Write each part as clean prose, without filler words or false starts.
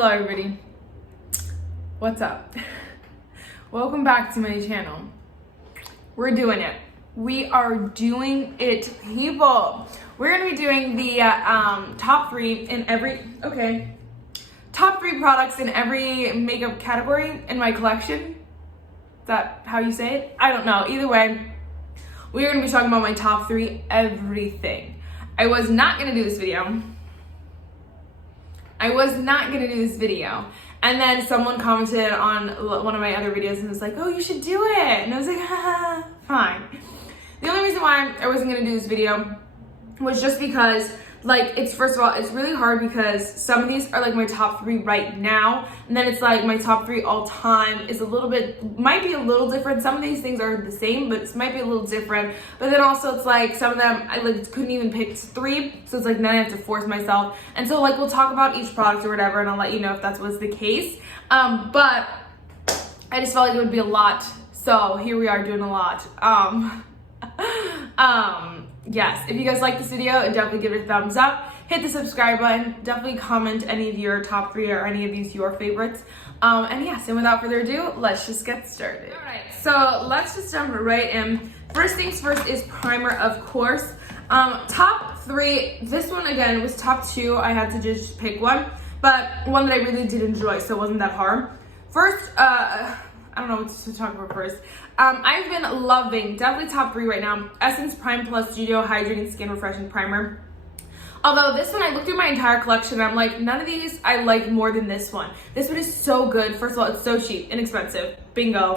Hello everybody, what's up? Welcome back to my channel. We're doing it. We are doing it, people. We're gonna be doing the top three products in every makeup category in my collection. Is that how you say it? I don't know. Either way, we're gonna be talking about my top three everything. I was not gonna do this video. And then someone commented on one of my other videos and was like, oh, you should do it. And I was like, haha, fine. The only reason why I wasn't gonna do this video was just because, like, first of all, it's really hard because some of these are like my top three right now, and then it's like my top three all time is might be a little different. Some of these things are the same, but it might be a little different. But then also it's like some of them I couldn't even pick three, so it's like now I have to force myself. And so like we'll talk about each product or whatever, and I'll let you know if that was the case. But I just felt like it would be a lot, so here we are doing a lot. Yes, if you guys like this video, definitely give it a thumbs up, hit the subscribe button, definitely comment any of your top three or any of these your favorites. And yes, and without further ado, let's just get started. All right, so let's just jump right in. First things first is primer, of course. Top three, this one again was top two. I had to just pick one, but one that I really did enjoy, so it wasn't that hard. First, I don't know what to talk about first. I've been loving, definitely top three right now, Essence Prime Plus Studio Hydrating Skin Refreshing Primer. Although this one, I looked through my entire collection and I'm like, none of these I like more than this one. This one is so good. First of all, it's so cheap, inexpensive. Bingo,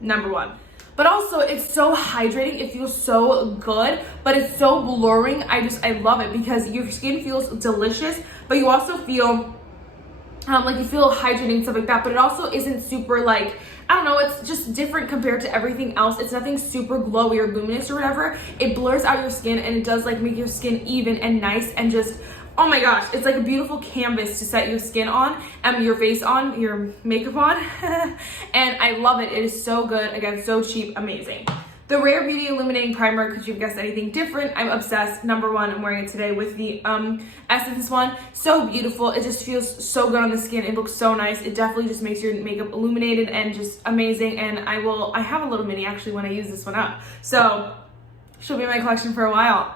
number one. But also, it's so hydrating. It feels so good, but it's so blurring. I love it because your skin feels delicious, but you also feel like you feel hydrating and stuff like that, but it also isn't super like, I don't know, it's just different compared to everything else. It's nothing super glowy or luminous or whatever. It blurs out your skin and it does like make your skin even and nice and just, oh my gosh, it's like a beautiful canvas to set your skin on, your face on, your makeup on. And I love it. It is so good. Again, so cheap, amazing. The Rare Beauty Illuminating Primer, could you have guessed anything different? I'm obsessed. Number one, I'm wearing it today with the Essence one. So beautiful. It just feels so good on the skin. It looks so nice. It definitely just makes your makeup illuminated and just amazing. And I have a little mini actually when I use this one up. So she'll be in my collection for a while.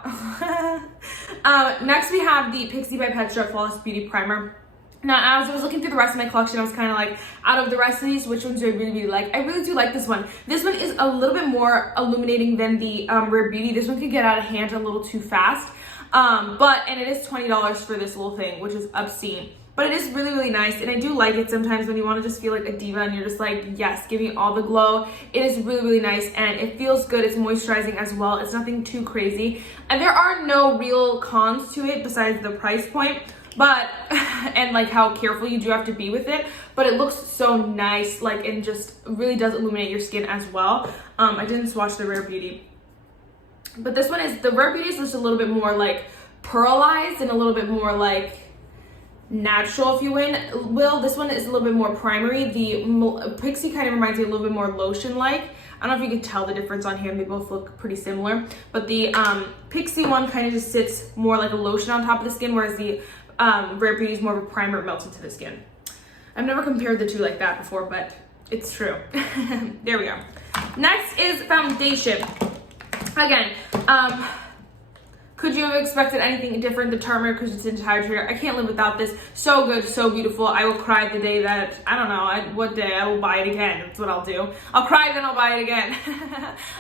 Next we have the Pixi by Petra Flawless Beauty Primer. Now, as I was looking through the rest of my collection, I was kind of like, out of the rest of these, which ones do I really, really like? I really do like this one. This one is a little bit more illuminating than the Rare Beauty. This one could get out of hand a little too fast. And it is $20 for this little thing, which is obscene. But it is really, really nice, and I do like it sometimes when you want to just feel like a diva and you're just like, yes, give me all the glow. It is really, really nice, and it feels good. It's moisturizing as well. It's nothing too crazy. And there are no real cons to it besides the price point. But and like how careful you do have to be with it, but it looks so nice, like, and just really does illuminate your skin as well. I didn't swatch the Rare Beauty, but this one is, the Rare Beauty is just a little bit more like pearlized and a little bit more like natural, if you will. This one is a little bit more primary. The Pixi kind of reminds me a little bit more lotion-like. I don't know if you can tell the difference on here. They both look pretty similar, but the Pixi one kind of just sits more like a lotion on top of the skin, whereas the Rare Beauty is more of a primer. It melts into the skin. I've never compared the two like that before, but it's true. There we go. Next is foundation. Again, could you have expected anything different? The Tartmere Cushion Hydrator. I can't live without this. So good, so beautiful. I will cry the day that, I don't know, what day I will buy it again. That's what I'll do. I'll cry, then I'll buy it again.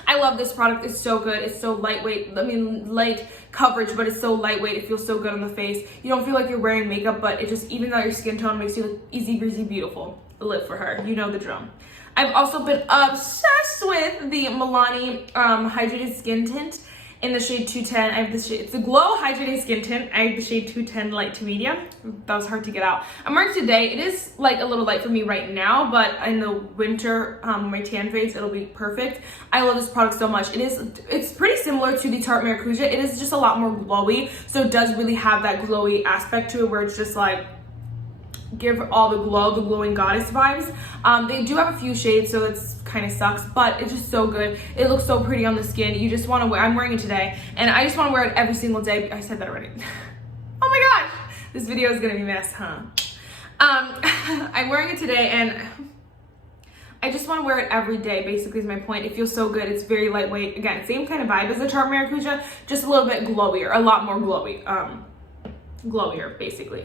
I love this product. It's so good. It's so lightweight. I mean, light coverage, but it's so lightweight. It feels so good on the face. You don't feel like you're wearing makeup, but it just evens out your skin tone, makes you look easy breezy beautiful. Live for her. You know the drum. I've also been obsessed with the Milani Hydrated Skin Tint in the shade 210. I have the shade, it's the Glow Hydrating Skin Tint. I have the shade 210 light to medium. That was hard to get out. I'm wearing it today. It is like a little light for me right now, but in the winter, when my tan fades, it'll be perfect. I love this product so much. It's pretty similar to the Tarte Maracuja. It is just a lot more glowy, so it does really have that glowy aspect to it where it's just like, give all the glow, the glowing goddess vibes. They do have a few shades, so it's kind of sucks, but it's just so good. It looks so pretty on the skin. You just want to wear, I'm wearing it today, and I just want to wear it every single day. I said that already. Oh my gosh, this video is gonna be a mess, huh? I'm wearing it today and I just want to wear it every day, basically is my point. It feels so good. It's very lightweight. Again, same kind of vibe as the Tarte Maracuja, just a little bit glowier, a lot more glowy, glowier, basically.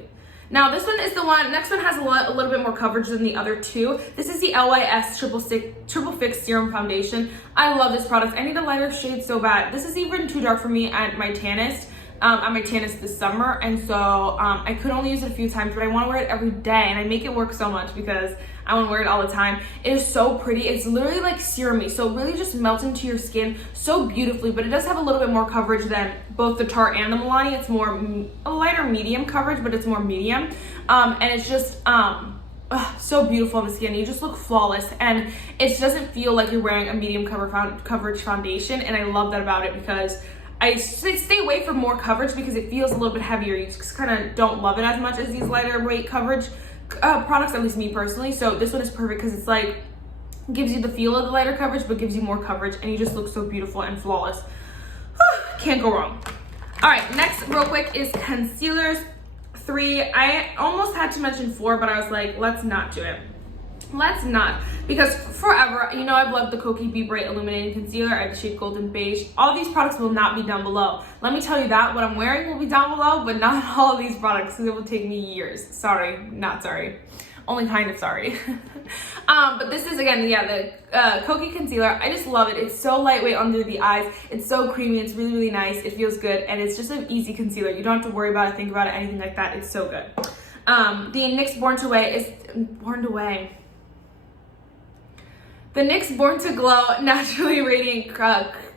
Now this one is the one, next one has a little bit more coverage than the other two. This is the LYS Triple Fix Serum Foundation. I love this product. I need a lighter shade so bad. This is even too dark for me at my tannest. This summer, and so I could only use it a few times, but I want to wear it every day, and I make it work so much because I want to wear it all the time. It is so pretty. It's literally like serum-y, so it really just melts into your skin so beautifully, but it does have a little bit more coverage than both the Tarte and the Milani. It's more a lighter medium coverage, but it's more medium, and it's just so beautiful on the skin. You just look flawless, and it doesn't feel like you're wearing a medium coverage foundation, and I love that about it because I stay away from more coverage because it feels a little bit heavier. You just kind of don't love it as much as these lighter weight coverage products, at least me personally. So this one is perfect because it's like, gives you the feel of the lighter coverage, but gives you more coverage, and you just look so beautiful and flawless. Can't go wrong. All right, next real quick is concealers. 3. I almost had to mention 4, but I was like, let's not do it. Let's not, because forever, you know, I've loved the Kokie Be Bright Illuminating Concealer. I have the shade Golden Beige. All these products will not be down below. Let me tell you that. What I'm wearing will be down below, but not all of these products, because it will take me years. Sorry, not sorry. Only kind of sorry. But this is, again, yeah, the Kokie Concealer. I just love it. It's so lightweight under the eyes. It's so creamy. It's really, really nice. It feels good, and it's just an easy concealer. You don't have to worry about it, think about it, anything like that. It's so good. The NYX Born to Way is Born to Way. The NYX Born to Glow Naturally Radiant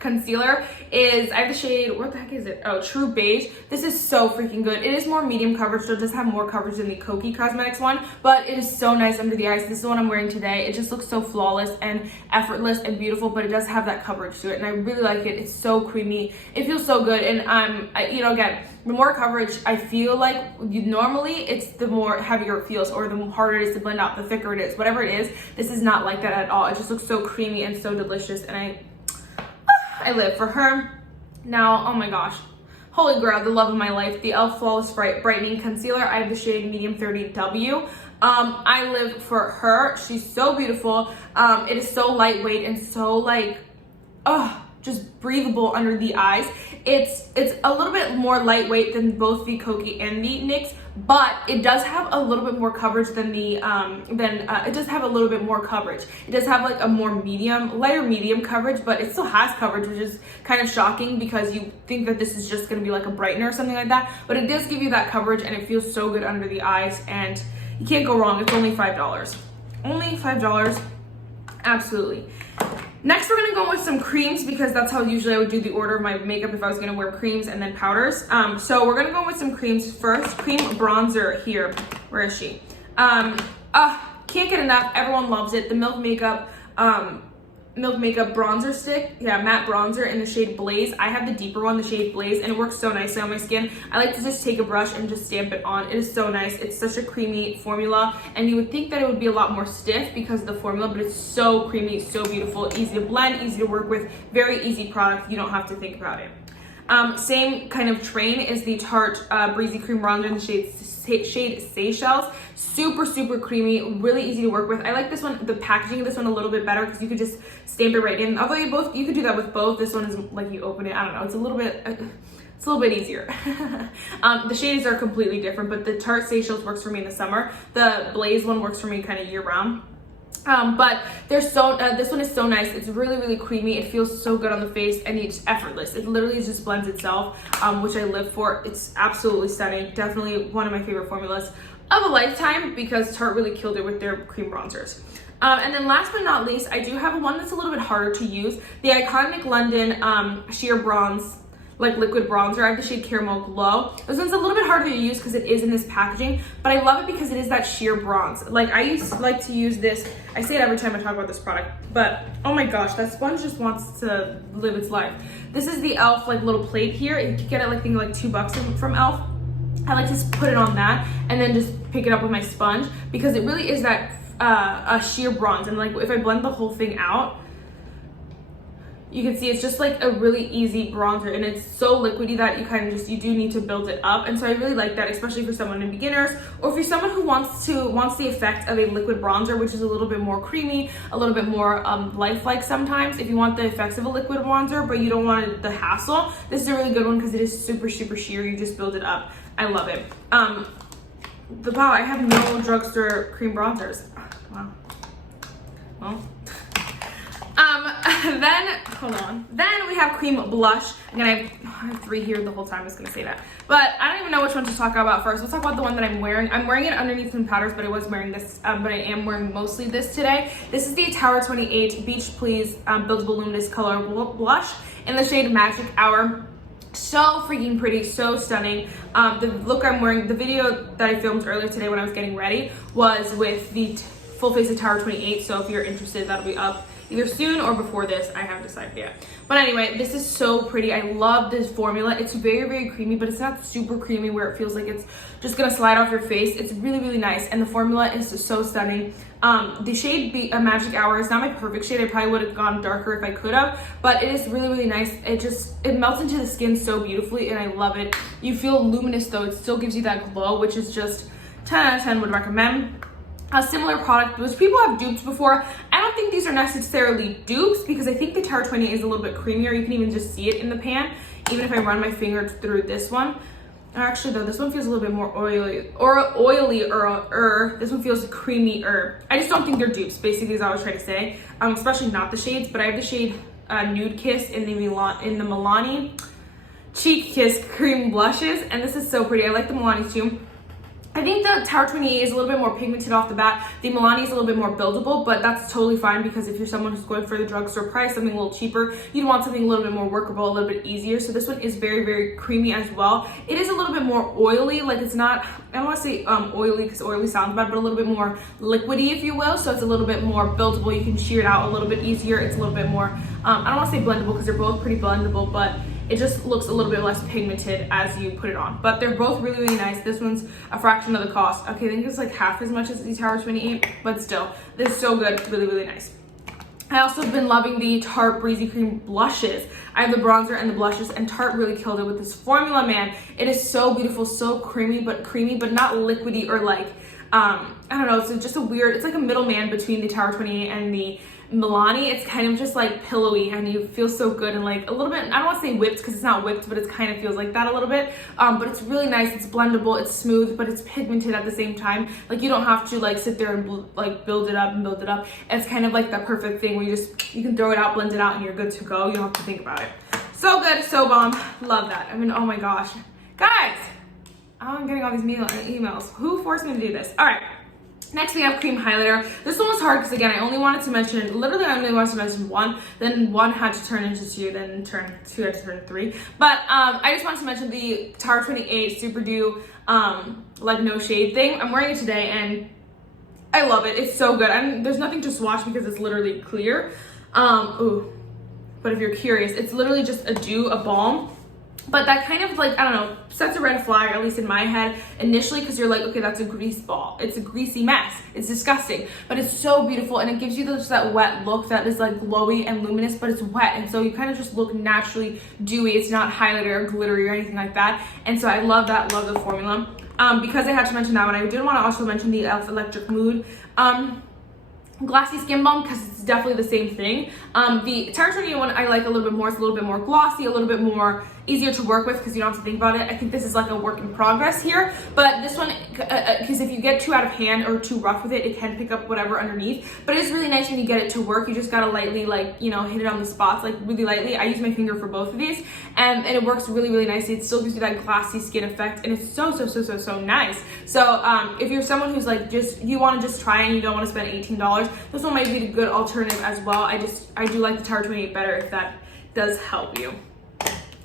Concealer is, I have the shade, what the heck is it? Oh, True Beige. This is so freaking good. It is more medium coverage, so it does have more coverage than the Kokie Cosmetics one, but it is so nice under the eyes. This is the one I'm wearing today. It just looks so flawless and effortless and beautiful, but it does have that coverage to it, and I really like it. It's so creamy. It feels so good, and you know, again, the more coverage, I feel like normally it's the more heavier it feels, or the harder it is to blend out, the thicker it is, whatever it is. This is not like that at all. It just looks so creamy and so delicious, and I live for her. Now, oh my gosh, holy grail, the love of my life, the e.l.f. Flawless Brightening Concealer. I have the shade Medium 30W. I live for her. She's so beautiful. It is so lightweight and so like, just breathable under the eyes. It's a little bit more lightweight than both the Kokie and the NYX, but it does have a little bit more coverage than the it does have a little bit more coverage. It does have like a more lighter medium coverage, but it still has coverage, which is kind of shocking because you think that this is just going to be like a brightener or something like that, but it does give you that coverage, and it feels so good under the eyes, and you can't go wrong. It's only $5. Only $5. Absolutely. Next, we're gonna go with some creams because that's how usually I would do the order of my makeup if I was gonna wear creams and then powders. So we're gonna go with some creams first. Cream bronzer here. Where is she? Can't get enough. Everyone loves it. The Milk Makeup bronzer stick. Yeah, matte bronzer in the shade Blaze. I have the deeper one, the shade Blaze, and it works so nicely on my skin. I like to just take a brush and just stamp it on. It is so nice. It's such a creamy formula, and you would think that it would be a lot more stiff because of the formula, but it's so creamy, so beautiful, easy to blend, easy to work with, very easy product. You don't have to think about it. Same kind of train is the Tarte Breezy Cream Bronzer in the shade Seychelles. Super, super creamy, really easy to work with. I like this one, the packaging of this one a little bit better because you could just stamp it right in. Although you could do that with both. This one is like you open it, I don't know, it's a little bit easier. The shades are completely different, but the Tarte Seychelles works for me in the summer. The Blaze one works for me kind of year round. But they're so this one is so nice. It's really, really creamy. It feels so good on the face, and it's effortless. It literally just blends itself, which I live for. It's absolutely stunning. Definitely one of my favorite formulas of a lifetime because Tarte really killed it with their cream bronzers. And then last but not least, I do have one that's a little bit harder to use. The Iconic London Sheer Bronze like liquid bronzer. I have the shade Caramel Glow. This one's a little bit harder to use because it is in this packaging, but I love it because it is that sheer bronze. Like I used to like to use this. I say it every time I talk about this product, but oh my gosh, that sponge just wants to live its life. This is the e.l.f. like little plate here. You can get it like, I think like $2 from e.l.f. I like to put it on that and then just pick it up with my sponge because it really is that a sheer bronze, and like if I blend the whole thing out, you can see it's just like a really easy bronzer, and it's so liquidy that you kind of just, you do need to build it up. And so I really like that, especially for someone in beginners, or if you're someone who wants the effect of a liquid bronzer, which is a little bit more creamy, a little bit more lifelike sometimes. If you want the effects of a liquid bronzer, but you don't want the hassle, this is a really good one because it is super sheer. You just build it up. I love it. Wow, I have no drugstore cream bronzers. Wow. Well. Then, hold on. Then we have cream blush. Again, I have 3 here the whole time. I was gonna say that. But I don't even know which one to talk about first. Let's talk about the one that I'm wearing. I'm wearing it underneath some powders, but I was wearing this, but I am wearing mostly this today. This is the Tower 28 BeahPlease Buildable Luminous Color Blush in the shade Magic Hour. So freaking pretty, so stunning. The look I'm wearing, the video that I filmed earlier today when I was getting ready was with the full face of Tower 28. So if you're interested, that'll be up either soon or before this. I haven't decided yet. But anyway, this is so pretty. I love this formula. It's very creamy, but it's not super creamy where it feels like it's just gonna slide off your face. It's really nice, and the formula is just so stunning. The shade Magic Hour is not my perfect shade. I probably would have gone darker if I could have, but it is really nice. It melts into the skin so beautifully, and I love it. You feel luminous though. It still gives you that glow, which is just 10 out of 10 would recommend. A similar product, which people have duped before. I don't think these are necessarily dupes because I think the Tower 28 is a little bit creamier. You can even just see it in the pan, even if I run my finger through this one. Actually though, this one feels a little bit more oily, this one feels creamier. I just don't think they're dupes, basically is what I was trying to say. Especially not the shades, but I have the shade Nude Kiss in the Milani Cheek Kiss Cream Blushes, and this is so pretty. I like the Milani too. I think the Tower 28 is a little bit more pigmented off the bat. The Milani is a little bit more buildable, but that's totally fine because if you're someone who's going for the drugstore price, something a little cheaper, you'd want something a little bit more workable, a little bit easier. So this one is very creamy as well. It is a little bit more oily, like it's not, I don't want to say oily because oily sounds bad, but a little bit more liquidy, if you will. So it's a little bit more buildable. You can sheer it out a little bit easier. It's a little bit more, I don't want to say blendable because they're both pretty blendable, but it just looks a little bit less pigmented as you put it on. But they're both really nice. This one's a fraction of the cost. Okay, I think it's like half as much as the Tower 28, but still, this is so good, really nice. I also have been loving the Tarte Breezy Cream blushes. I have the bronzer and the blushes, and Tarte really killed it with this formula, man. It is so beautiful, so creamy, but not liquidy or like, I don't know, it's just a weird, it's like a middleman between the Tower 28 and the Milani. It's kind of just like pillowy, and you feel so good and like a little bit, I don't want to say whipped because it's not whipped, but it kind of feels like that a little bit. But it's really nice. It's blendable, it's smooth, but it's pigmented at the same time. Like you don't have to like sit there and like build it up. It's kind of like the perfect thing where you can throw it out, blend it out, and you're good to go. You don't have to think about it. So good, so bomb. Love that. I mean, oh my gosh, guys, I'm getting all these emails. Who forced me to do this? All right. Next we have cream highlighter. This one was hard because again, I only wanted to mention, literally I only wanted to mention one, then one had to turn into two, then two had to turn into three. But I just wanted to mention the Tower 28 SuperDew like no shade thing. I'm wearing it today and I love it. It's so good. There's nothing to swatch because it's literally clear. But if you're curious, it's literally just a balm. But that kind of like, I don't know, sets a red flag, at least in my head, initially, because you're like, okay, that's a grease ball. It's a greasy mess. It's disgusting. But it's so beautiful, and it gives you just that wet look that is like glowy and luminous, but it's wet. And so you kind of just look naturally dewy. It's not highlighter or glittery or anything like that. And so I love that, love the formula. Because I had to mention that one, I did want to also mention the e.l.f. Electric Mood Glassy Skin Balm because it's definitely the same thing. The Tower 28 one I like a little bit more. It's a little bit more glossy, a little bit more easier to work with because you don't have to think about it. I think this is like a work in progress here, but this one, because if you get too out of hand or too rough with it, it can pick up whatever underneath. But it's really nice when you get it to work. You just gotta lightly, like, you know, hit it on the spots, like really lightly. I use my finger for both of these, and it works really nicely. It still gives you that glassy skin effect, and it's so nice. So if you're someone who's like you want to just try and you don't want to spend $18, this one might be a good alternative as well. I do like the Tower 28 better if that does help you.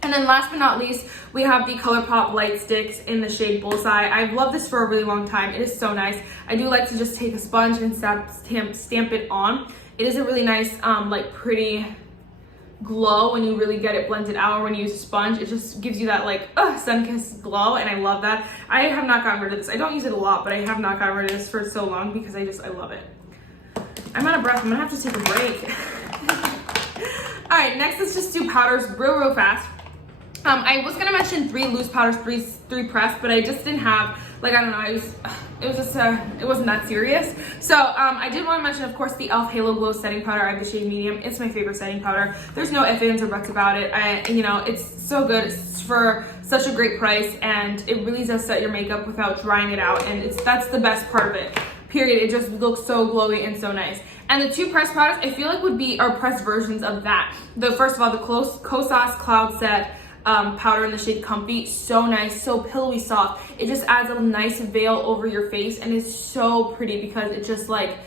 And then last but not least, we have the ColourPop Light Sticks in the shade Bullseye. I've loved this for a really long time. It is so nice. I do like to just take a sponge and stamp it on. It is a really nice, like pretty glow when you really get it blended out, or when you use a sponge. It just gives you that like sun-kissed glow, and I love that. I have not gotten rid of this. I don't use it a lot, but I have not gotten rid of this for so long because I love it. I'm out of breath. I'm gonna have to take a break. All right, next let's just do powders real fast. I was gonna mention 3 loose powders, 3 pressed, but I just didn't have, like, I don't know, it wasn't that serious. So I did want to mention, of course, the e.l.f. Halo Glow setting powder. I have the shade medium. It's my favorite setting powder. There's no ifs, ands, or buts about it. You know, it's so good. It's for such a great price, and it really does set your makeup without drying it out, and that's the best part of it. Period. It just looks so glowy and so nice. And the 2 pressed products I feel like would be our pressed versions of that. First of all, the Kosas Cloud Set powder in the shade Comfy. So nice, so pillowy soft. It just adds a nice veil over your face, and it's so pretty because it just like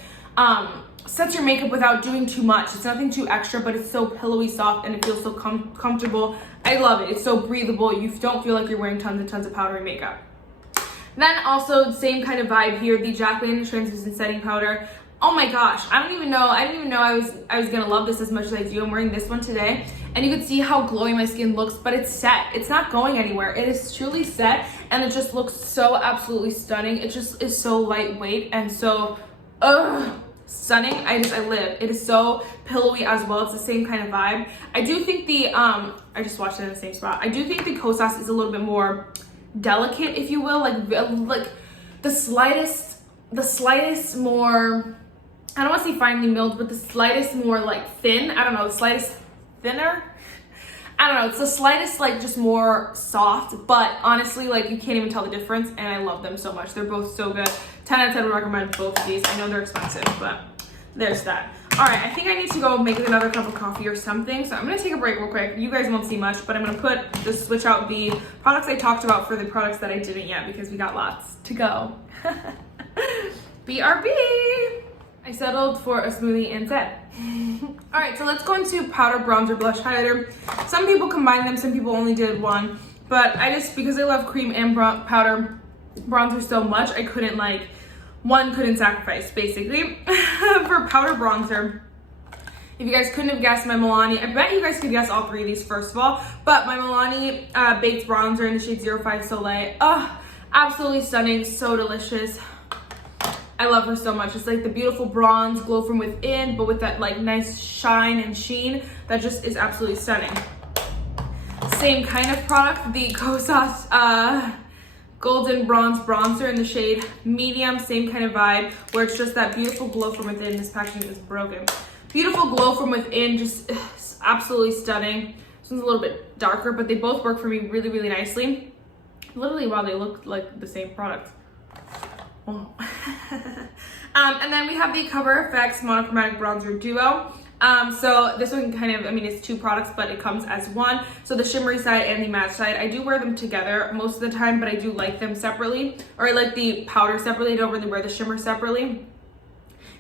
sets your makeup without doing too much. It's nothing too extra, but it's so pillowy soft and it feels so comfortable. I love it. It's so breathable. You don't feel like you're wearing tons and tons of powdery makeup. Then also same kind of vibe here, the Jaclyn translucent setting powder. Oh my gosh, I didn't even know I was gonna love this as much as I do. I'm wearing this one today, and you can see how glowy my skin looks, but it's set. It's not going anywhere. It is truly set, and it just looks so absolutely stunning. It just is so lightweight and so stunning. I live. It is so pillowy as well. It's the same kind of vibe. I do think the I just watched it in the same spot. I do think the Kosas is a little bit more delicate, if you will, like the slightest more, I don't want to say finely milled, but the slightest more like thin. I don't know, the slightest thinner. I don't know, it's the slightest like just more soft, but honestly, like you can't even tell the difference, and I love them so much. They're both so good. 10 out of 10 would recommend both of these. I know they're expensive, but there's that. All right, I think I need to go make another cup of coffee or something, so I'm gonna take a break real quick. You guys won't see much, but I'm gonna switch out the products I talked about for the products that I didn't yet, because we got lots to go. BRB! I settled for a smoothie instead. All right, so let's go into powder, bronzer, blush, highlighter. Some people combine them, some people only did one, but because I love cream and powder bronzer so much, I couldn't couldn't sacrifice, basically. For powder bronzer, if you guys couldn't have guessed, my Milani, I bet you guys could guess all 3 of these first of all, but my Milani Baked Bronzer in the shade 05 Soleil. Oh, absolutely stunning, so delicious. I love her so much. It's like the beautiful bronze glow from within, but with that like nice shine and sheen that just is absolutely stunning. Same kind of product, the Kosas Golden Bronze Bronzer in the shade medium, same kind of vibe, where it's just that beautiful glow from within. This packaging is broken. Beautiful glow from within, just absolutely stunning. This one's a little bit darker, but they both work for me really, really nicely. Literally, wow, they look like the same product. Oh. And then we have the Cover FX Monochromatic Bronzer Duo. So this one kind of, it's 2 products, but it comes as one. So the shimmery side and the matte side, I do wear them together most of the time, but I do like them separately, or I like the powder separately. I don't really wear the shimmer separately.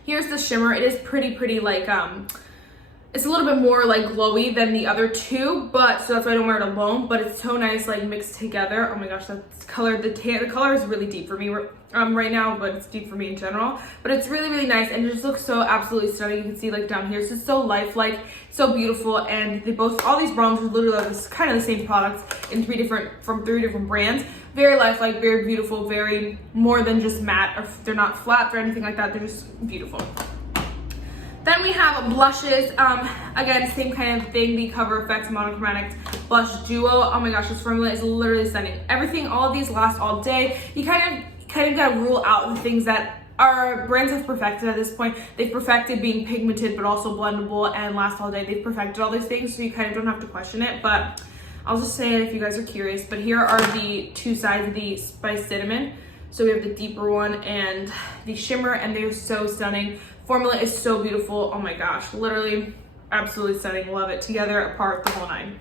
Here's the shimmer. It is pretty like, it's a little bit more like glowy than the other 2, but so that's why I don't wear it alone, but it's so nice like mixed together. Oh my gosh, that's colored. The color is really deep for me right now, but it's deep for me in general, but it's really, really nice, and it just looks so absolutely stunning. You can see like down here, it's just so lifelike, so beautiful, and all these bronzers literally are kind of the same products in 3 different brands. Very lifelike, very beautiful, very more than just matte, or they're not flat or anything like that. They're just beautiful. Then we have blushes. Again, same kind of thing, the Cover FX Monochromatic Blush Duo. Oh my gosh, this formula is literally stunning. All of these last all day. You kind of gotta rule out the things that our brands have perfected at this point. They've perfected being pigmented but also blendable and last all day. They've perfected all these things, so you kind of don't have to question it, but I'll just say it if you guys are curious. But here are the 2 sides of the Spice Cinnamon. So we have the deeper one and the shimmer, and they're so stunning. Formula is so beautiful. Oh my gosh, literally absolutely stunning. Love it. Together, apart, the whole 9.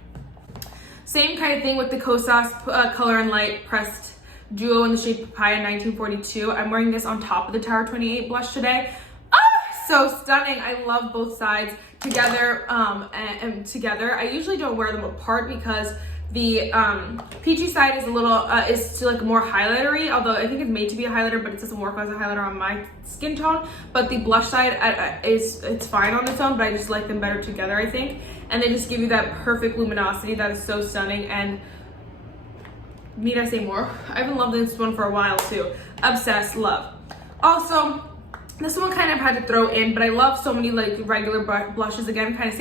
Same kind of thing with the Kosas Color and Light Pressed Duo in the shade Papaya 1942. I'm wearing this on top of the Tower 28 blush today. So stunning. I love both sides together. And together, I usually don't wear them apart because the peachy side is a little is like more highlightery, although I think it's made to be a highlighter, but it doesn't work as a highlighter on my skin tone. But the blush side it's fine on its own, but I just like them better together, I think. And they just give you that perfect luminosity that is so stunning. And need I say more? I haven't loved this one for a while too. Obsessed, love. Also, This one kind of had to throw in, but I love so many like regular blushes. Again, kind of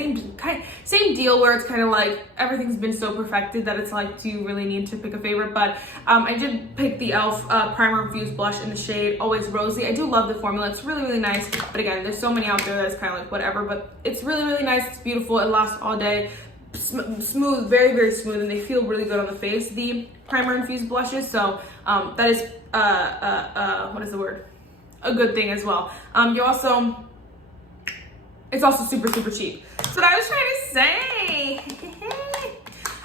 same deal where it's kind of like everything's been so perfected that it's like, do you really need to pick a favorite? But I did pick the e.l.f. Primer Infused Blush in the shade Always Rosy. I do love the formula. It's really, really nice. But again, there's so many out there that it's kind of like whatever. But it's really, really nice. It's beautiful. It lasts all day. Smooth, very, very smooth, and they feel really good on the face, the Primer Infused blushes. So that is, what is the word? A good thing as well. It's also super, super cheap. That's what I was trying to say.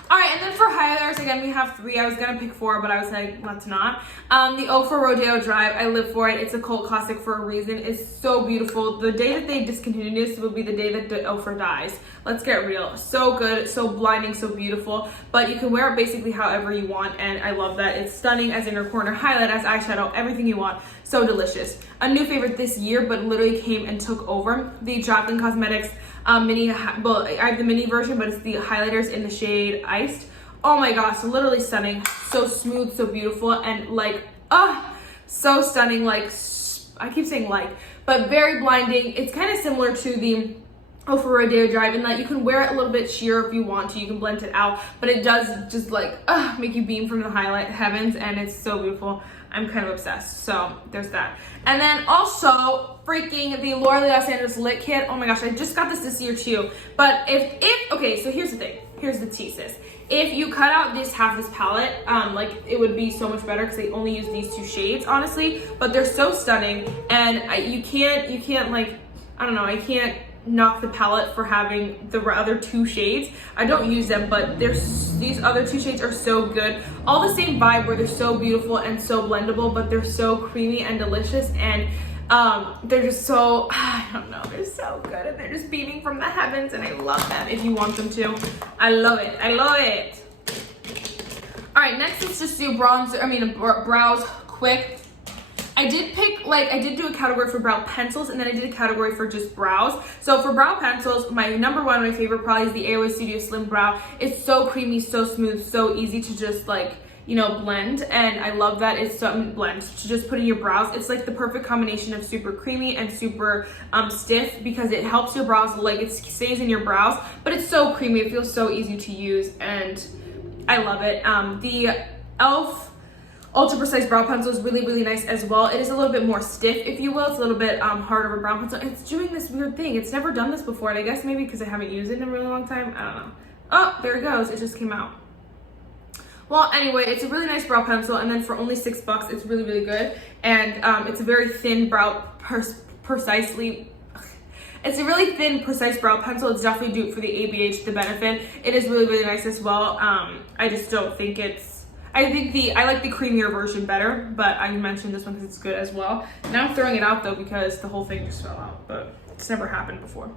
All right, and then for highlighters, again, we have 3. I was gonna pick 4, but I was like, let's not. The O for Rodeo Drive, I live for it. It's a cult classic for a reason. It's so beautiful. The day that they discontinue this will be the day that the O for dies. Let's get real. So good, so blinding, so beautiful. But you can wear it basically however you want, and I love that. It's stunning as inner corner highlight, as eyeshadow, everything you want. So delicious. A new favorite this year, but literally came and took over, the Jaclyn Cosmetics mini, well, I have the mini version, but it's the highlighters in the shade Iced. Oh my gosh, literally stunning. So smooth, so beautiful, and like, so stunning. Like, I keep saying like, but very blinding. It's kind of similar to the O for Rodeo Drive in that you can wear it a little bit sheer if you want to. You can blend it out, but it does just like make you beam from the highlight heavens, and it's so beautiful. I'm kind of obsessed. So there's that. And then also freaking the Laura Lee Los Angeles Lit Kit. Oh my gosh, I just got this year too. But if okay, so here's the thing. Here's the thesis. If you cut out half this palette, like it would be so much better because they only use these 2 shades, honestly. But they're so stunning, and you can't like, I don't know, I can't knock the palette for having the other 2 shades. I don't use them, but these other 2 shades are so good. All the same vibe where they're so beautiful and so blendable, but they're so creamy and delicious, and they're just so, I don't know, they're so good, and they're just beaming from the heavens, and I love them. If you want them to, I love it. I love it. All right, next let's just do brows quick. I did do a category for brow pencils, and then I did a category for just brows. So for brow pencils, my my favorite probably is the AOA Studio Slim Brow. It's so creamy, so smooth, so easy to just like, you know, blend, and I love that it's something blend to just put in your brows. It's like the perfect combination of super creamy and super stiff, because it helps your brows, like it stays in your brows, but it's so creamy. It feels so easy to use, and I love it. The e.l.f. Ultra Precise Brow Pencil is really, really nice as well. It is a little bit more stiff, if you will. It's a little bit harder of a brow pencil. It's doing this weird thing. It's never done this before, and I guess maybe because I haven't used it in a really long time. I don't know. Oh, there it goes. It just came out. Well, anyway, it's a really nice brow pencil, and then for only $6, it's really, really good. And it's a very thin brow, it's a really thin, precise brow pencil. It's definitely due for the ABH, the Benefit. It is really, really nice as well. I just don't think I like the creamier version better, but I mentioned this one because it's good as well. Now I'm throwing it out though because the whole thing just fell out, but it's never happened before.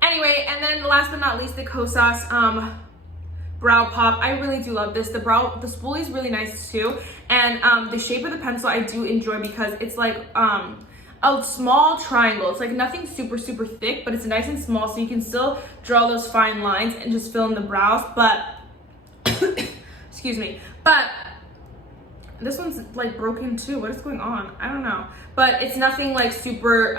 Anyway, and then last but not least, the Kosas Brow Pop. I really do love this. The spoolie is really nice too, and the shape of the pencil I do enjoy because it's like a small triangle. It's like nothing super, super thick, but it's nice and small, so you can still draw those fine lines and just fill in the brows, but excuse me. But this one's like broken too. What is going on? I don't know. But it's nothing like super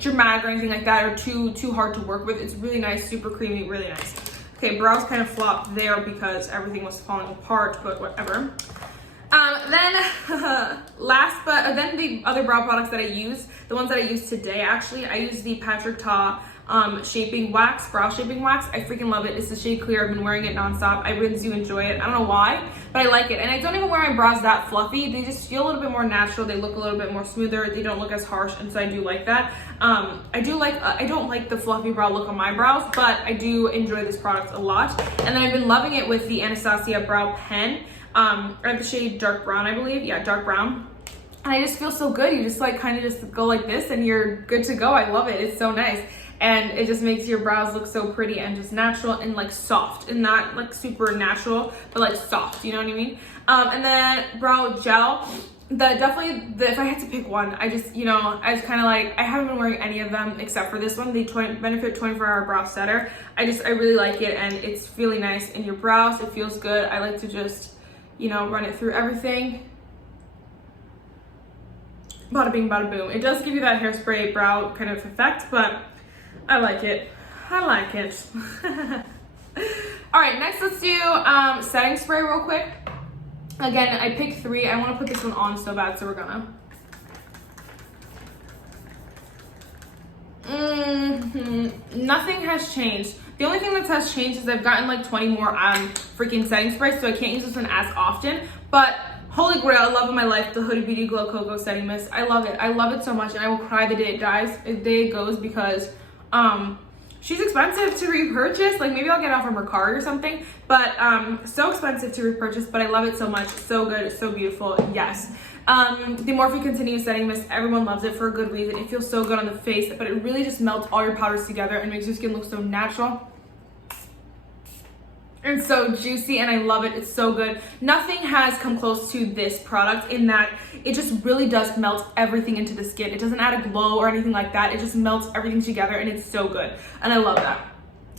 dramatic or anything like that, or too hard to work with. It's really nice, super creamy, really nice. Okay, brows kind of flopped there because everything was falling apart, but whatever. Then then the other brow products that I use, the ones that I use today actually, I use the Patrick Ta shaping wax, brow shaping wax. I freaking love it. It's the shade Clear. I've been wearing it nonstop. I really do enjoy it. I don't know why, but I like it. And I don't even wear my brows that fluffy. They just feel a little bit more natural. They look a little bit more smoother. They don't look as harsh, and so I do like that. I don't like the fluffy brow look on my brows, but I do enjoy this product a lot. And then I've been loving it with the Anastasia Brow Pen. I have the shade Dark Brown, I believe. Yeah, Dark Brown. And I just feel so good. You just like kind of just go like this and you're good to go. I love it. It's so nice. And it just makes your brows look so pretty and just natural and like soft, and not like super natural, but like soft, you know what I mean? And then brow gel. If I had to pick one, I just kind of like, I haven't been wearing any of them except for this one, the Benefit 24-Hour Brow Setter. I really like it, and it's really nice in your brows. It feels good. I like to just, run it through everything. bada bing, bada boom. It does give you that hairspray brow kind of effect, but I like it. I like it. All right, next let's do setting spray real quick. Again, I picked 3. I want to put this one on so bad, so we're gonna. Nothing has changed. The only thing that has changed is I've gotten like 20 more freaking setting sprays, so I can't use this one as often. But holy grail, love of my life, the Huda Beauty Glow Cocoa Setting Mist. I love it. I love it so much, and I will cry the day it goes, because she's expensive to repurchase. Like, maybe I'll get it off of Mercari or something, but so expensive to repurchase, but I love it so much. So good, so beautiful. Yes. The Morphe Continuous Setting Mist, everyone loves it for a good reason. It feels so good on the face, but it really just melts all your powders together and makes your skin look so natural and so juicy, and I love it. It's so good. Nothing has come close to this product in that it just really does melt everything into the skin. It doesn't add a glow or anything like that. It just melts everything together, and it's so good, and I love that.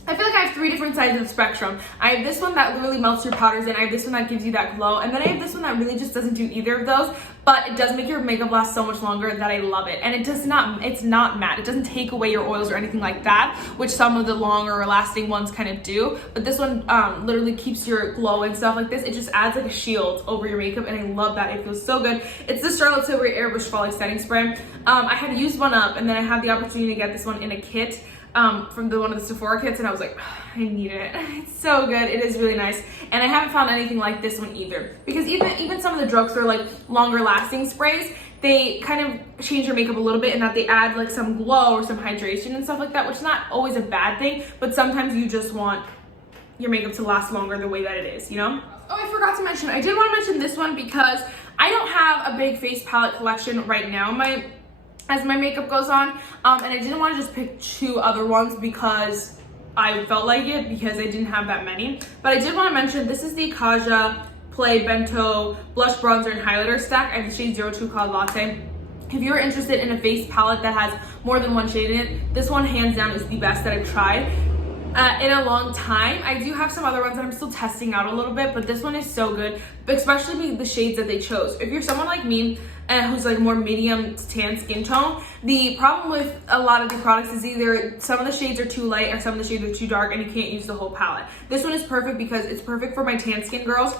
I feel like I have 3 different sides of the spectrum. I have this one that literally melts your powders in. I have this one that gives you that glow. And then I have this one that really just doesn't do either of those, but it does make your makeup last so much longer that I love it. And it's not matte. It doesn't take away your oils or anything like that, which some of the longer lasting ones kind of do. But this one literally keeps your glow and stuff like this. It just adds like a shield over your makeup, and I love that. It feels so good. It's the Charlotte Tilbury Airbrush Frolic Setting Spray. I had used one up, and then I had the opportunity to get this one in a kit. From one of the Sephora kits, and I was like, I need it. It's so good. It is really nice, and I haven't found anything like this one either, because even some of the drugstore like longer lasting sprays, they kind of change your makeup a little bit in that they add like some glow or some hydration and stuff like that, which is not always a bad thing, but sometimes you just want your makeup to last longer the way that it is, you know? Oh, I forgot to mention, I did want to mention this one because I don't have a big face palette collection right now as my makeup goes on, and I didn't want to just pick 2 other ones because I felt like it, because I didn't have that many. But I did want to mention, this is the Kaja Play Bento Blush, Bronzer, and Highlighter Stack. I have the shade 02 called Latte. If you're interested in a face palette that has more than one shade in it, this one hands down is the best that I've tried in a long time. I do have some other ones that I'm still testing out a little bit, but this one is so good, especially the shades that they chose. If you're someone like me who's like more medium tan skin tone, the problem with a lot of the products is either some of the shades are too light or some of the shades are too dark, and you can't use the whole palette. This one is perfect because it's perfect for my tan skin girls,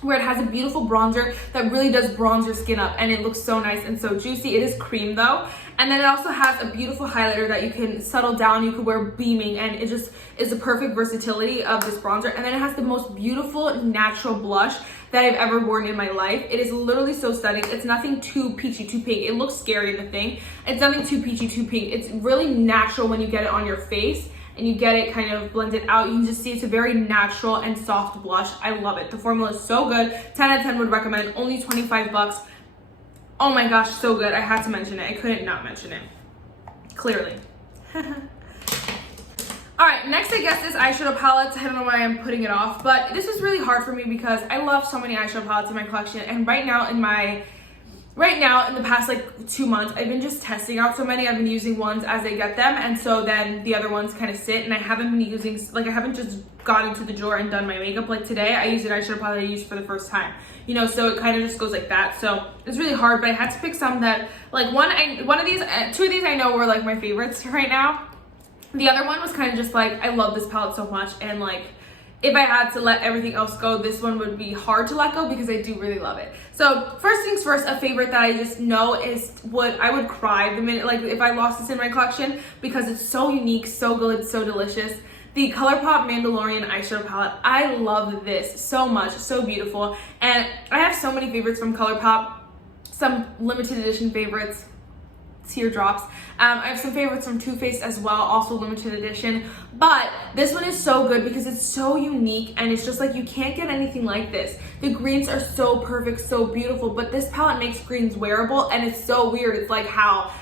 where it has a beautiful bronzer that really does bronze your skin up, and it looks so nice and so juicy. It is cream though, and then it also has a beautiful highlighter that you can settle down, you could wear beaming, and it just is the perfect versatility of this bronzer. And then it has the most beautiful natural blush that I've ever worn in my life. It is literally so stunning. It's nothing too peachy, too pink. It looks scary in the thing. It's nothing too peachy, too pink. It's really natural when you get it on your face and you get it kind of blended out. You can just see it's a very natural and soft blush. I love it. The formula is so good. 10 out of 10 would recommend. Only 25 bucks. Oh my gosh, so good. I had to mention it. I couldn't not mention it. Clearly. All right, next I guess is eyeshadow palettes. I don't know why I'm putting it off, but this was really hard for me because I love so many eyeshadow palettes in my collection, and right now in the past like 2 months, I've been just testing out so many. I've been using ones as I get them, and so then the other ones kind of sit, and I haven't been using, like I haven't just gone into the drawer and done my makeup. Like today, I used an eyeshadow palette I used for the first time, you know, so it kind of just goes like that. So it's really hard, but I had to pick some that, like two of these I know were like my favorites right now. The other one was kind of just like, I love this palette so much, and like, if I had to let everything else go, this one would be hard to let go because I do really love it. So first things first, a favorite that I just know is what I would cry the minute, like if I lost this in my collection, because it's so unique, so good, so delicious. The ColourPop Mandalorian eyeshadow palette. I love this so much, so beautiful. And I have so many favorites from ColourPop, some limited edition favorites, teardrops. I have some favorites from Too Faced as well, also limited edition, but this one is so good because it's so unique, and it's just like you can't get anything like this. The greens are so perfect, so beautiful, but this palette makes greens wearable, and it's so weird. It's like how?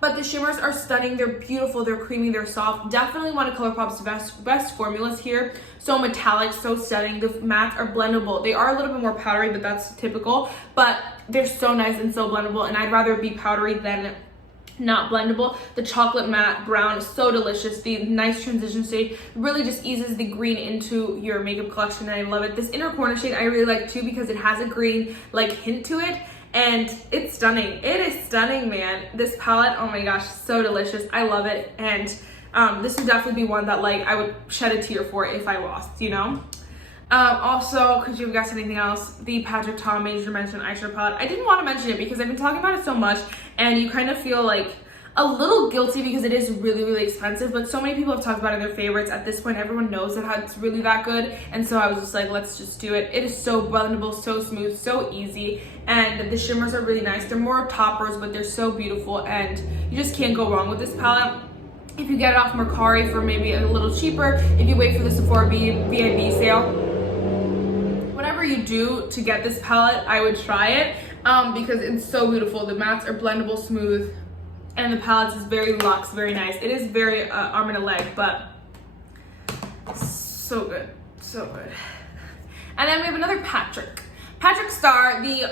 But the shimmers are stunning. They're beautiful, they're creamy, they're soft. Definitely one of ColourPop's best formulas here. So metallic, so stunning. The mattes are blendable. They are a little bit more powdery, but that's typical, but they're so nice and so blendable, and I'd rather be powdery than not blendable. The chocolate matte brown is so delicious. The nice transition shade really just eases the green into your makeup collection, and I love it. This inner corner shade I really like too because it has a green like hint to it, and it's stunning. It is stunning, man. This palette, oh my gosh, so delicious. I love it, and this would definitely be one that like I would shed a tear for if I lost, you know? Also, could you have guessed anything else? The Patrick Ta Major Dimension eyeshadow palette. I didn't want to mention it because I've been talking about it so much, and you kind of feel like a little guilty because it is really, really expensive, but so many people have talked about it in their favorites. At this point, everyone knows that it's really that good, and so I was just like, let's just do it. It is so blendable, so smooth, so easy, and the shimmers are really nice. They're more toppers, but they're so beautiful, and you just can't go wrong with this palette. If you get it off Mercari for maybe a little cheaper, if you wait for the Sephora VIP sale, whatever you do to get this palette, I would try it because it's so beautiful. The mattes are blendable, smooth, and the palette is very luxe, very nice. It is very arm and a leg, but so good, so good. And then we have another Patrick Star, the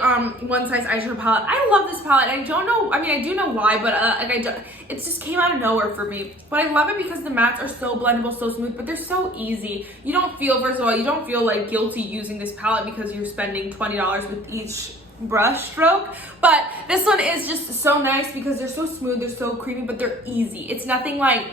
One Size eyeshadow palette. I love this palette. I don't know, I mean, I do know why, but it just came out of nowhere for me. But I love it because the mattes are so blendable, so smooth, but they're so easy. You don't feel, first of all, you don't feel like guilty using this palette because you're spending $20 with each brush stroke, but this one is just so nice because they're so smooth, they're so creamy, but they're easy. It's nothing like,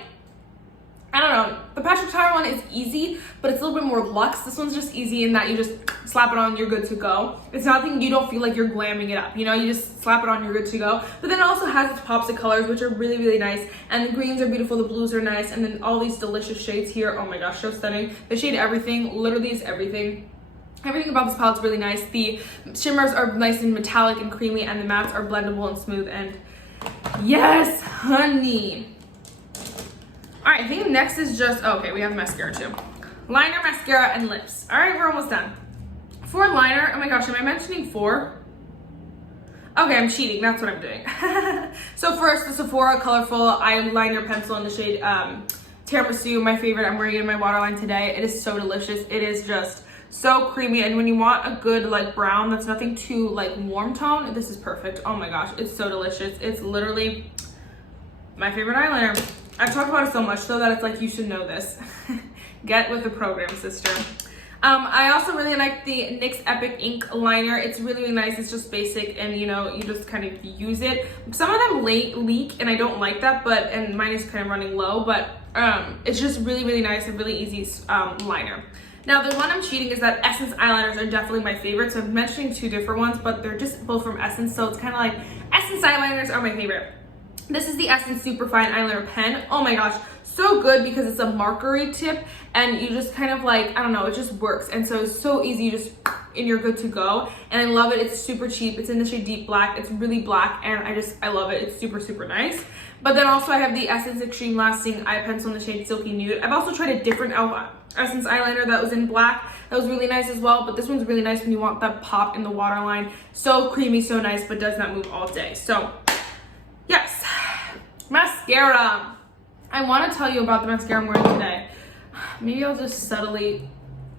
I don't know, the Patrick Ta one is easy, but it's a little bit more luxe. This one's just easy in that you just slap it on, you're good to go. It's nothing, you don't feel like you're glamming it up, you know, you just slap it on, you're good to go. But then it also has its pops of colors, which are really, really nice, and the greens are beautiful, the blues are nice, and then all these delicious shades here. Oh my gosh, so stunning. The shade Everything literally is everything. Everything about this palette's really nice. The shimmers are nice and metallic and creamy, and the mattes are blendable and smooth, and yes, honey. All right, I think next is just, okay, we have mascara too. Liner, mascara, and lips. All right, we're almost done. For liner, oh my gosh, am I mentioning 4? Okay, I'm cheating, that's what I'm doing. So first, the Sephora Colorful Eyeliner Pencil in the shade Tiramisu, my favorite. I'm wearing it in my waterline today. It is so delicious. It is just so creamy, and when you want a good like brown that's nothing too like warm tone, this is perfect. Oh my gosh, it's so delicious. It's literally my favorite eyeliner. I've talked about it so much though that it's like you should know this. Get with the program, sister. I also really like the NYX Epic Ink liner. It's really, really nice. It's just basic, and you know, you just kind of use it. Some of them leak, and I don't like that, and mine is kind of running low, but it's just really, really nice and really easy liner. Now, the one I'm cheating is that Essence eyeliners are definitely my favorite. So I'm mentioning 2 different ones, but they're just both from Essence. So it's kind of like Essence eyeliners are my favorite. This is the Essence Superfine Eyeliner Pen. Oh my gosh, so good because it's a markery tip, and you just kind of like, I don't know, it just works. And so it's so easy, and you're good to go. And I love it. It's super cheap. It's in the shade Deep Black. It's really black, and I love it. It's super, super nice. But then also I have the Essence Extreme Lasting Eye Pencil in the shade Silky Nude. I've also tried a different Essence eyeliner that was in black. That was really nice as well, but this one's really nice when you want that pop in the waterline. So creamy, so nice, but does not move all day. So yes, mascara. I want to tell you about the mascara I'm wearing today. Maybe I'll just subtly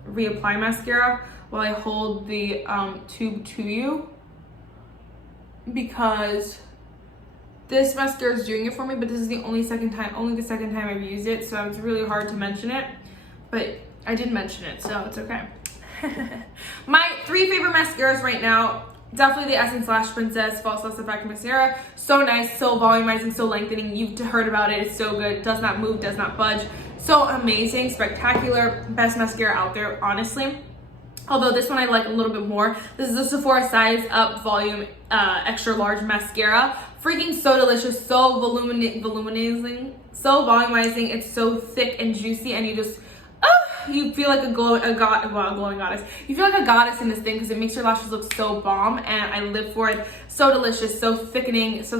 reapply mascara while I hold the tube to you, because this mascara is doing it for me, but this is only the second time I've used it, so it's really hard to mention it, but I did mention it, so it's okay. My 3 favorite mascaras right now, definitely the Essence Lash Princess False Lash Effect Mascara. So nice, so volumizing, so lengthening. You've heard about it. It's so good. Does not move, does not budge. So amazing, spectacular. Best mascara out there, honestly. Although this one I like a little bit more. This is the Sephora Size Up Volume Extra Large Mascara. Freaking so delicious, so volumizing, so volumizing. It's so thick and juicy, and you just, you feel like a glowing goddess. You feel like a goddess in this thing because it makes your lashes look so bomb, and I live for it. So delicious, so thickening. So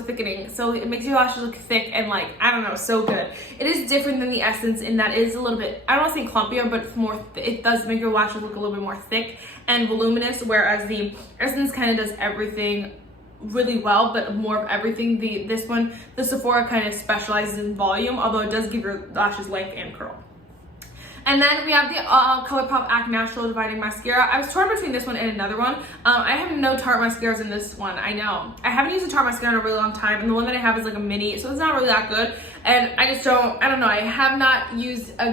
it makes your lashes look thick and like, I don't know, so good. It is different than the Essence in that it is a little bit, I don't want to say clumpier, but it's more, it does make your lashes look a little bit more thick and voluminous, whereas the Essence kind of does everything really well, but more of everything. This one, the Sephora kind of specializes in volume, although it does give your lashes length and curl. And then we have the ColourPop Act Natural Dividing Mascara. I was torn between this one and another one. I have no Tarte mascaras in this one, I know. I haven't used a Tarte mascara in a really long time, and the one that I have is like a mini, so it's not really that good. And I just I don't know, I haven't used a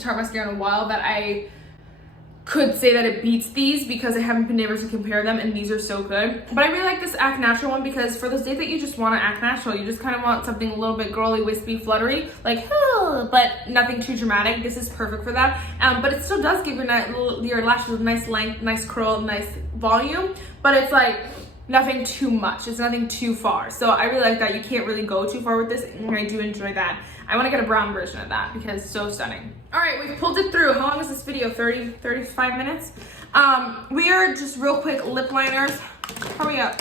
Tarte mascara in a while that I could say that it beats these because I haven't been able to compare them, and these are so good. But I really like this Act Natural one because for those days that you just want to act natural, you just kind of want something a little bit girly, wispy, fluttery, like, but nothing too dramatic. This is perfect for that. But it still does give your lashes a nice length, nice curl, nice volume, but it's like nothing too much. It's nothing too far. So I really like that. You can't really go too far with this, and I do enjoy that. I want to get a brown version of that because it's so stunning. All right, we've pulled it through. How long is this video? 35 minutes? We are just real quick lip liners. Hurry up.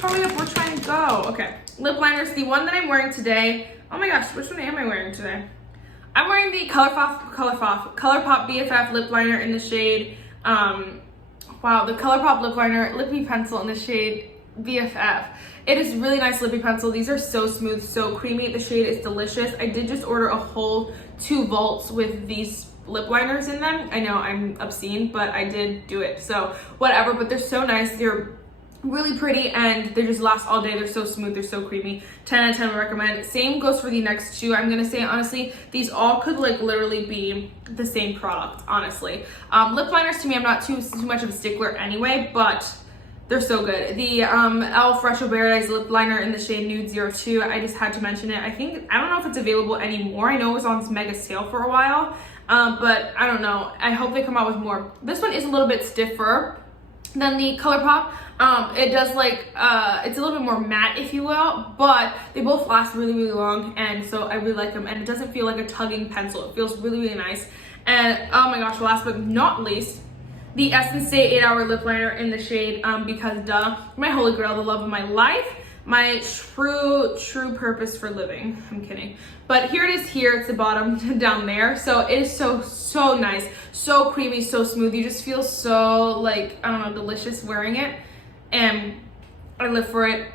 Hurry up, we're trying to go. Okay, lip liners. The one that I'm wearing today. Oh my gosh, which one am I wearing today? I'm wearing the ColourPop BFF lip liner in the shade, wow, the ColourPop lip liner lippy pencil in the shade BFF. It is really nice lippy pencil. These are so smooth, so creamy. The shade is delicious. I did just order a whole 2 vaults with these lip liners in them. I know I'm obscene, but I did do it. So whatever, but they're so nice. They're really pretty and they just last all day. They're so smooth, they're so creamy. 10 out of 10 would recommend. Same goes for the next 2. I'm gonna say honestly, these all could like literally be the same product, honestly. Lip liners to me, I'm not too much of a stickler anyway, but they're so good. The e.l.f. Retro Paradise lip liner in the shade Nude 02, I just had to mention it. I don't know if it's available anymore. I know it was on this mega sale for a while, but I don't know. I hope they come out with more. This one is a little bit stiffer than the ColourPop. It does like, it's a little bit more matte, if you will, but they both last really, really long, and so I really like them, and it doesn't feel like a tugging pencil. It feels really, really nice. And oh my gosh, last but not least, the Essence Day 8-Hour Lip Liner in the shade Because Duh. My holy grail, the love of my life. My true purpose for living. I'm kidding. But here it is here. It's the bottom down there. So it is so nice. So creamy, so smooth. You just feel so like, I don't know, delicious wearing it. And I live for it.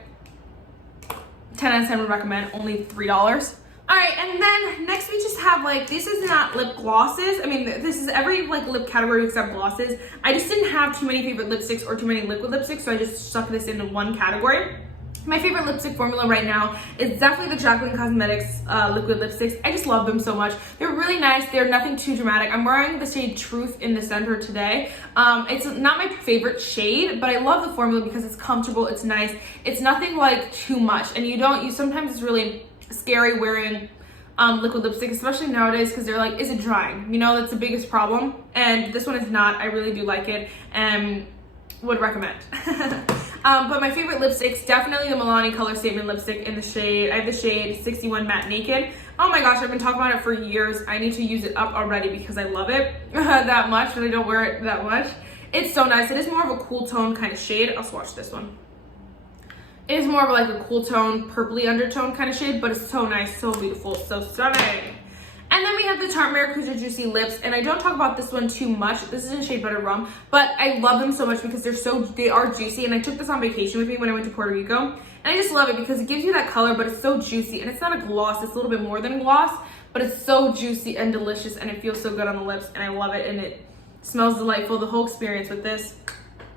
10 out of 10 would recommend. Only $3. All right, and then next we just have like, this is not lip glosses. I mean, this is every like lip category except glosses. I just didn't have too many favorite lipsticks or too many liquid lipsticks, so I just stuck this into one category. My favorite lipstick formula right now is definitely the Jaclyn Cosmetics liquid lipsticks. I just love them so much. They're really nice. They're nothing too dramatic. I'm wearing the shade Truth in the center today. It's not my favorite shade, but I love the formula because it's comfortable, it's nice. It's nothing like too much, and sometimes it's really scary wearing liquid lipstick, especially nowadays, because they're like, is it drying? You know, that's the biggest problem. And this one is not. I really do like it and would recommend. But my favorite lipsticks, definitely the Milani Color Statement lipstick in the shade, I have the shade 61 Matte Naked. Oh my gosh, I've been talking about it for years. I need to use it up already because I love it that much, but I don't wear it that much. It's so nice. It is more of a cool tone kind of shade. I'll swatch this one. It is more of like a cool tone, purpley undertone kind of shade, but it's so nice, so beautiful, so stunning. And then we have the Tarte Maracuja Juicy Lips, and I don't talk about this one too much. This is in shade Butter Rum, but I love them so much because they are juicy, and I took this on vacation with me when I went to Puerto Rico, and I just love it because it gives you that color, but it's so juicy, and it's not a gloss, it's a little bit more than a gloss, but it's so juicy and delicious, and it feels so good on the lips, and I love it, and it smells delightful. The whole experience with this,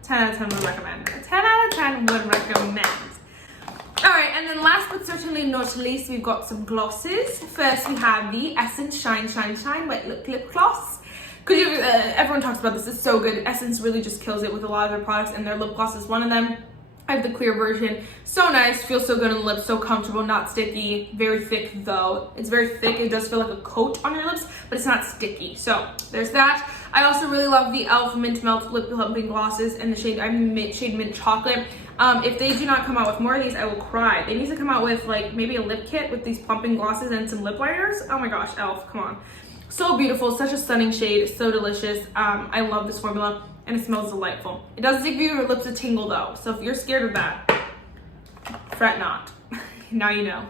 10 out of 10 would recommend. 10 out of 10 would recommend. All right, and then last but certainly not least, we've got some glosses. First, we have the Essence Shine Wet Lip Gloss. Because everyone talks about this, it's so good. Essence really just kills it with a lot of their products, and their lip gloss is one of them. I have the clear version. So nice, feels so good on the lips, so comfortable, not sticky. Very thick though. It's very thick. It does feel like a coat on your lips, but it's not sticky. So there's that. I also really love the e.l.f. Mint Melt Lip Plumping Glosses in the shade Mint Chocolate. If they do not come out with more of these, I will cry. They need to come out with like maybe a lip kit with these plumping glosses and some lip liners. Oh my gosh, e.l.f., come on. So beautiful, such a stunning shade, so delicious. I love this formula, and it smells delightful. It does give your lips a tingle though, so if you're scared of that, fret not. Now you know.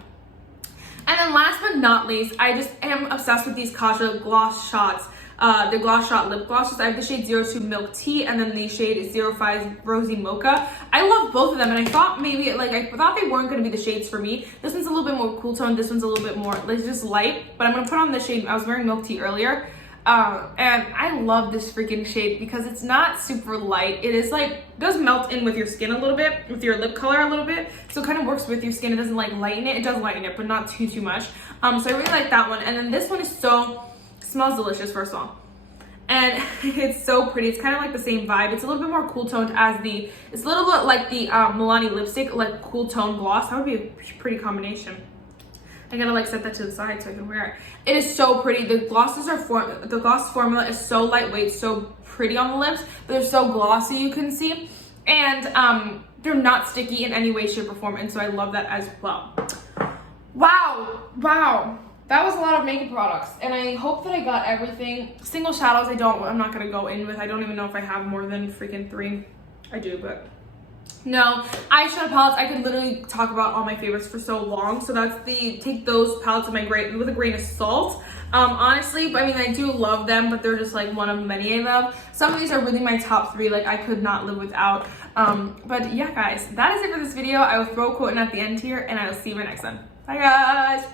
And then last but not least, I just am obsessed with these Kaja Gloss Shots. The Gloss Shot Lip Glosses. I have the shade 02 Milk Tea and then the shade 05 Rosy Mocha. I love both of them, and I thought maybe, like, I thought they weren't going to be the shades for me. This one's a little bit more cool tone. This one's a little bit more, like, just light. But I'm going to put on the shade. I was wearing Milk Tea earlier. And I love this freaking shade because it's not super light. It is like, does melt in with your skin a little bit, with your lip color a little bit. So it kind of works with your skin. It doesn't like lighten it. It does lighten it, but not too much. So I really like that one. And then this one is smells delicious, first of all. and it's so pretty. It's kind of like the same vibe. It's a little bit more cool toned as it's a little bit like the Milani lipstick, like cool tone gloss. That would be a pretty combination. I gotta like set that to the side so I can wear it. It is so pretty. The gloss formula is so lightweight, so pretty on the lips, but they're so glossy, you can see. And they're not sticky in any way, shape, or form, and so I love that as well. Wow. That was a lot of makeup products, and I hope that I got everything. Single shadows, I'm not gonna go in with. I don't even know if I have more than freaking 3. I do, but no. Eyeshadow palettes, I could literally talk about all my favorites for so long. So that's take those palettes with a grain of salt. Honestly, I mean, I do love them, but they're just like one of many I love. Some of these are really my top 3, like I could not live without. But yeah, guys, that is it for this video. I will throw a quote in at the end here, and I will see you in my next one. Bye, guys.